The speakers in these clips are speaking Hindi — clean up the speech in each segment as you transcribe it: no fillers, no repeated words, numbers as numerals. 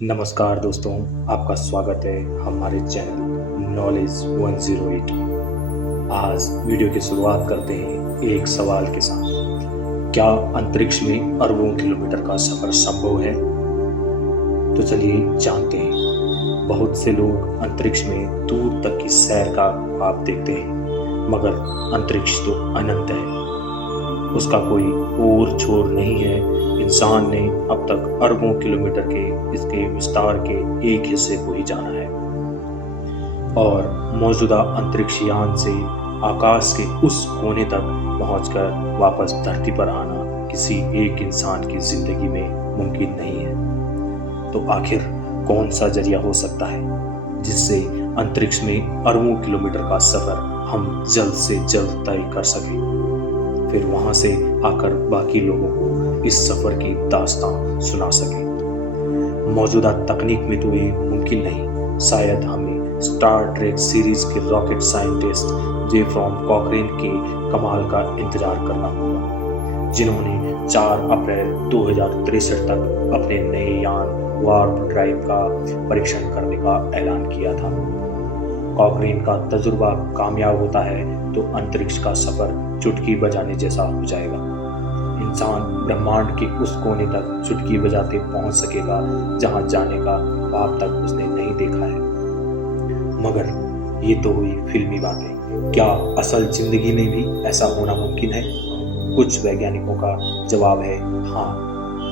नमस्कार दोस्तों, आपका स्वागत है हमारे चैनल नॉलेज 108। आज वीडियो की शुरुआत करते हैं एक सवाल के साथ। क्या अंतरिक्ष में अरबों किलोमीटर का सफर संभव है? तो चलिए जानते हैं। बहुत से लोग अंतरिक्ष में दूर तक की सैर का ख्वाब देखते हैं, मगर अंतरिक्ष तो अनंत है, उसका कोई ओर छोर नहीं है। इंसान ने अब तक अरबों किलोमीटर के इसके विस्तार के एक हिस्से को ही जाना है, और मौजूदा अंतरिक्ष यान से आकाश के उस कोने तक पहुंचकर वापस धरती पर आना किसी एक इंसान की जिंदगी में मुमकिन नहीं है। तो आखिर कौन सा जरिया हो सकता है जिससे अंतरिक्ष में अरबों किलोमीटर का सफर हम जल्द से जल्द तय कर सकें, फिर वहां से आकर बाकी लोगों को इस सफर की दास्तां सुना सके। मौजूदा तकनीक में तो ये मुमकिन नहीं। शायद हमें स्टार ट्रेक सीरीज के रॉकेट साइंटिस्ट जे फ्रॉम कॉकरेन के कमाल का इंतजार करना होगा, जिन्होंने 4 अप्रैल 2063 तक अपने नए यान वार्प ड्राइव का परीक्षण करने का ऐलान किया था। कॉकरेन का तजुर्बा कामयाब होता है तो अंतरिक्ष का सफर चुटकी बजाने जैसा हो जाएगा। इंसान ब्रह्मांड के उस कोने तक चुटकी बजाते पहुंच सकेगा जहां जाने का ख्वाब तक उसने नहीं देखा है। मगर ये तो हुई फिल्मी बातें। क्या असल जिंदगी में भी ऐसा होना मुमकिन है? कुछ वैज्ञानिकों का जवाब है हाँ।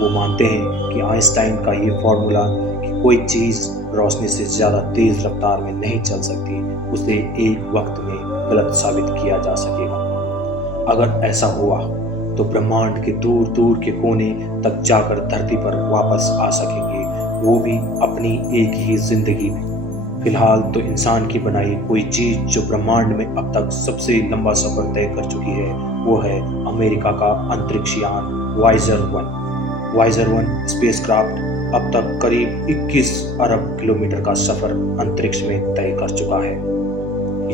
वो मानते हैं कि आइंस्टाइन का ये फॉर्मूला कि कोई चीज रोशनी से ज्यादा तेज रफ्तार में नहीं चल सकती, उसे एक वक्त में गलत साबित किया जा सकेगा। अगर ऐसा हुआ तो ब्रह्मांड के दूर दूर के कोने तक जाकर धरती पर वापस आ सकेंगे, वो भी अपनी एक ही जिंदगी में। फिलहाल तो इंसान की बनाई कोई चीज जो ब्रह्मांड में अब तक सबसे लंबा सफर तय कर चुकी है, वो है अमेरिका का अंतरिक्ष यान वाइजर 1 स्पेसक्राफ्ट अब तक करीब 21 अरब किलोमीटर का सफर अंतरिक्ष में तय कर चुका है।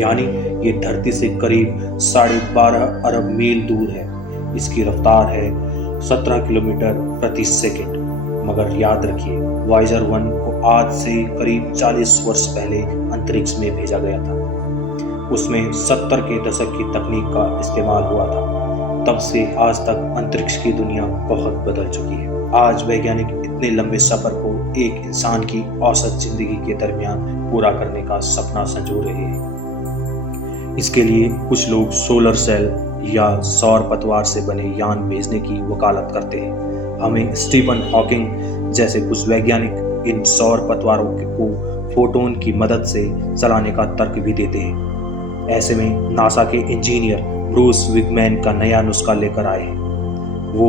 यानी ये धरती से करीब 12.5 अरब मील दूर है। इसकी रफ्तार है 17 किलोमीटर प्रति सेकंड। मगर याद रखिए, वाइजर 1 को आज से करीब 40 वर्ष पहले अंतरिक्ष में भेजा गया था। उसमें 70 के दशक की तकनीक का इस्तेमाल हुआ था। तब से आज तक अंतरिक्ष की दुनिया बहुत बदल चुकी है। आज वैज्ञानिक इतने लंबे सफर को एक इंसान की औसत जिंदगी के दरमियान पूरा करने का सपना संजो रहे हैं। इसके लिए कुछ लोग सोलर सेल या सौर पतवार से बने यान भेजने की वकालत करते हैं। हमें स्टीफन हॉकिंग जैसे कुछ वैज्ञानिक इन सौर पतवारों को फोटोन की मदद से चलाने का तर्क भी देते हैं। ऐसे में नासा के इंजीनियर ब्रूस विगमैन का नया नुस्खा लेकर आए हैं। वो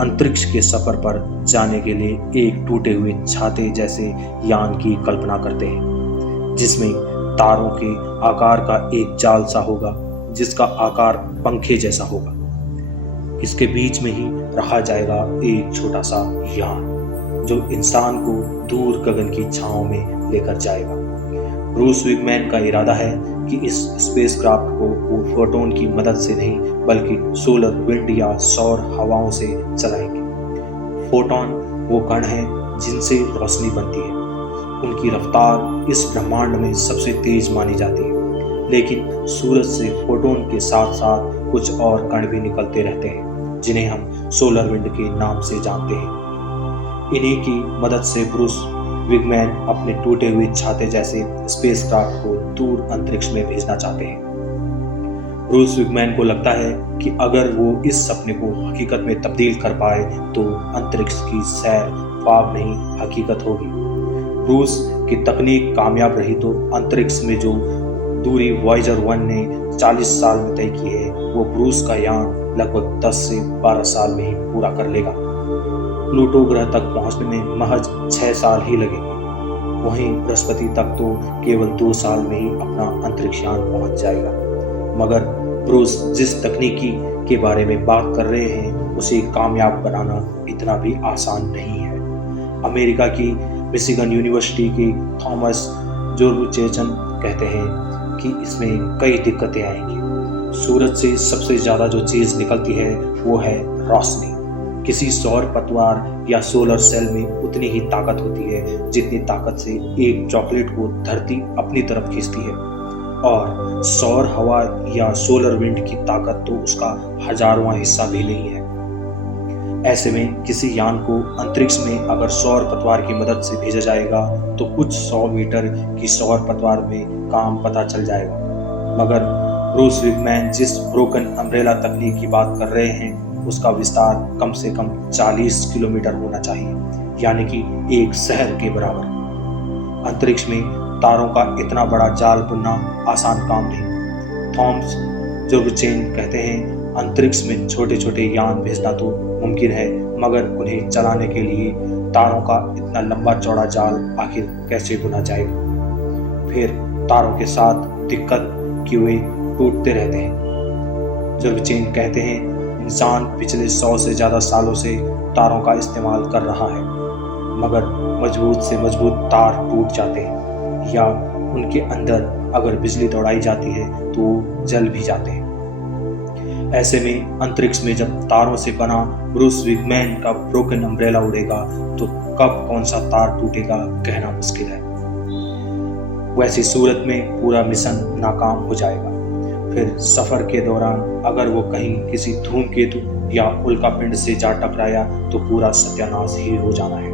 अंतरिक्ष के सफर पर जाने के लिए एक टूटे हुए छाते जैसे यान की कल्पना करते हैं, जिसमें तारों के आकार का एक जाल सा होगा, जिसका आकार पंखे जैसा होगा। इसके बीच में ही रखा जाएगा एक छोटा सा यान जो इंसान को दूर गगन की छांव में लेकर जाएगा। ब्रूस विगमैन का इरादा है कि इस स्पेसक्राफ्ट को वो फोटोन की मदद से नहीं बल्कि सोलर विंड या सौर हवाओं से चलाएंगे। फोटोन वो कण हैं जिनसे रोशनी बनती है। उनकी रफ्तार इस ब्रह्मांड में सबसे तेज मानी जाती है, लेकिन सूरज से फोटोन के साथ साथ कुछ और कण भी निकलते रहते हैं, जिन्हें हम सोलर विंड के नाम से जानते हैं। इन्हीं की मदद से ब्रूस विगमैन अपने टूटे हुए छाते जैसे स्पेसक्राफ्ट को दूर अंतरिक्ष में भेजना चाहते हैं। ब्रूस विगमैन को लगता है कि अगर वो इस सपने को हकीकत में तब्दील कर पाए तो अंतरिक्ष की सैर ख्वाब नहीं हकीकत होगी। ब्रूस की तकनीक कामयाब रही तो अंतरिक्ष में जो दूरी वाइजर 1 ने 40 साल में तय की है, वो ब्रूस का यान लगभग 10 से 12 साल में ही पूरा कर लेगा। प्लूटो ग्रह तक पहुंचने में महज 6 साल ही लगेंगे। वहीं बृहस्पति तक तो केवल 2 साल में ही अपना अंतरिक्ष यान पहुंच जाएगा। मगर ब्रूस जिस तकनीकी के बारे में बात कर रहे हैं, उसे कामयाब बनाना इतना भी आसान नहीं है। अमेरिका की मिशिगन यूनिवर्सिटी के थॉमस जोर्बुचेचन कहते हैं कि इसमें कई दिक्कतें आएंगी। सूरज से सबसे ज्यादा जो चीज निकलती है वो है रोशनी। किसी सौर पतवार या सोलर सेल में उतनी ही ताकत होती है जितनी ताकत से एक चॉकलेट को धरती अपनी तरफ खींचती है, और सौर हवा या सोलर विंड की ताकत तो उसका 1000वां हिस्सा भी नहीं है। ऐसे में किसी यान को अंतरिक्ष में अगर सौर पतवार की मदद से भेजा जाएगा तो कुछ 100 मीटर की सौर पतवार में काम पता चल जाएगा। मगर ब्रूस विगमैन जिस ब्रोकन अम्ब्रेला तकनीक की बात कर रहे हैं उसका विस्तार कम से कम 40 किलोमीटर होना चाहिए, यानी कि एक शहर के बराबर। अंतरिक्ष में तारों का इतना बड़ा जाल बुनना आसान काम नहीं। थॉमस जुर्गचेन कहते हैं, अंतरिक्ष में छोटे छोटे यान भेजना तो मुमकिन है, मगर उन्हें चलाने के लिए तारों का इतना लंबा चौड़ा जाल आखिर कैसे बुना जाएगा। फिर तारों के साथ दिक्कत कि वे टूटते रहते हैं। जुर्गचेन कहते हैं, इंसान पिछले 100 से ज़्यादा सालों से तारों का इस्तेमाल कर रहा है, मगर मजबूत से मजबूत तार टूट जाते हैं या उनके अंदर अगर बिजली दौड़ाई जाती है तो वो जल भी जाते हैं। ऐसे में अंतरिक्ष में जब तारों से बना ब्रूस विगमैन का ब्रोकन अम्ब्रेला उड़ेगा तो कब कौन सा तार टूटेगा कहना मुश्किल है। वैसी सूरत में पूरा मिशन नाकाम हो जाएगा। फिर सफर के दौरान अगर वो कहीं किसी धूमकेतु या उल्कापिंड से जा टकराया तो पूरा सत्यानाश ही हो जाना है।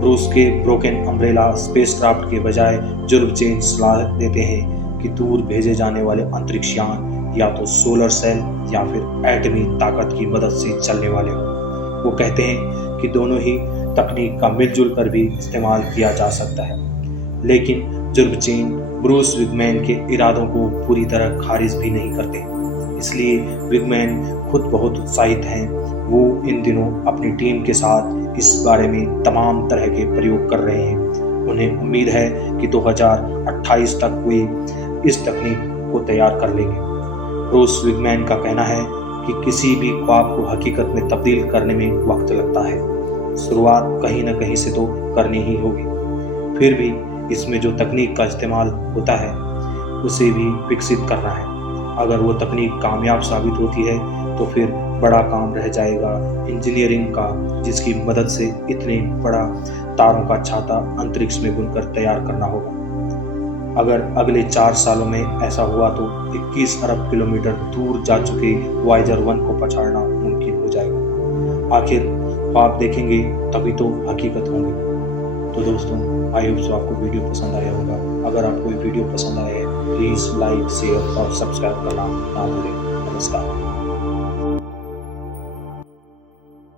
ब्रूस के ब्रोकन अम्ब्रेला स्पेसक्राफ्ट के बजाय जुर्गचेन सलाह देते हैं कि दूर भेजे जाने वाले अंतरिक्ष यान या तो सोलर सेल या फिर एटमी ताकत की मदद से चलने वाले हों। वो कहते हैं कि दोनों ही तकनीक का मिलजुल कर भी इस्तेमाल किया जा सकता है, लेकिन जुर्गचेन ब्रूस विगमैन के इरादों को पूरी तरह खारिज भी नहीं करते। इसलिए विगमैन खुद बहुत उत्साहित हैं। वो इन दिनों अपनी टीम के साथ इस बारे में तमाम तरह के प्रयोग कर रहे हैं। उन्हें उम्मीद है कि 2028 तक वे इस तकनीक को तैयार कर लेंगे। ब्रूस विगमैन का कहना है कि किसी भी ख्वाब को हकीकत में तब्दील करने में वक्त लगता है। शुरुआत कहीं न कहीं से तो करनी ही होगी। फिर भी इसमें जो तकनीक का इस्तेमाल होता है उसे भी विकसित करना है। अगर वो तकनीक कामयाब साबित होती है तो फिर बड़ा काम रह जाएगा इंजीनियरिंग का, जिसकी मदद से इतने बड़ा तारों का छाता अंतरिक्ष में बुनकर तैयार करना होगा। अगर अगले 4 सालों में ऐसा हुआ तो 21 अरब किलोमीटर दूर जा चुके वॉयेजर 1 को पछाड़ना मुमकिन हो जाएगा। आखिर ख्वाब देखेंगे तभी तो हकीकत होंगे। तो दोस्तों, आई होप सो आपको वीडियो पसंद आया होगा। अगर आपको वीडियो पसंद आया है प्लीज़ लाइक, शेयर और सब्सक्राइब करना ना भूलें। नमस्कार।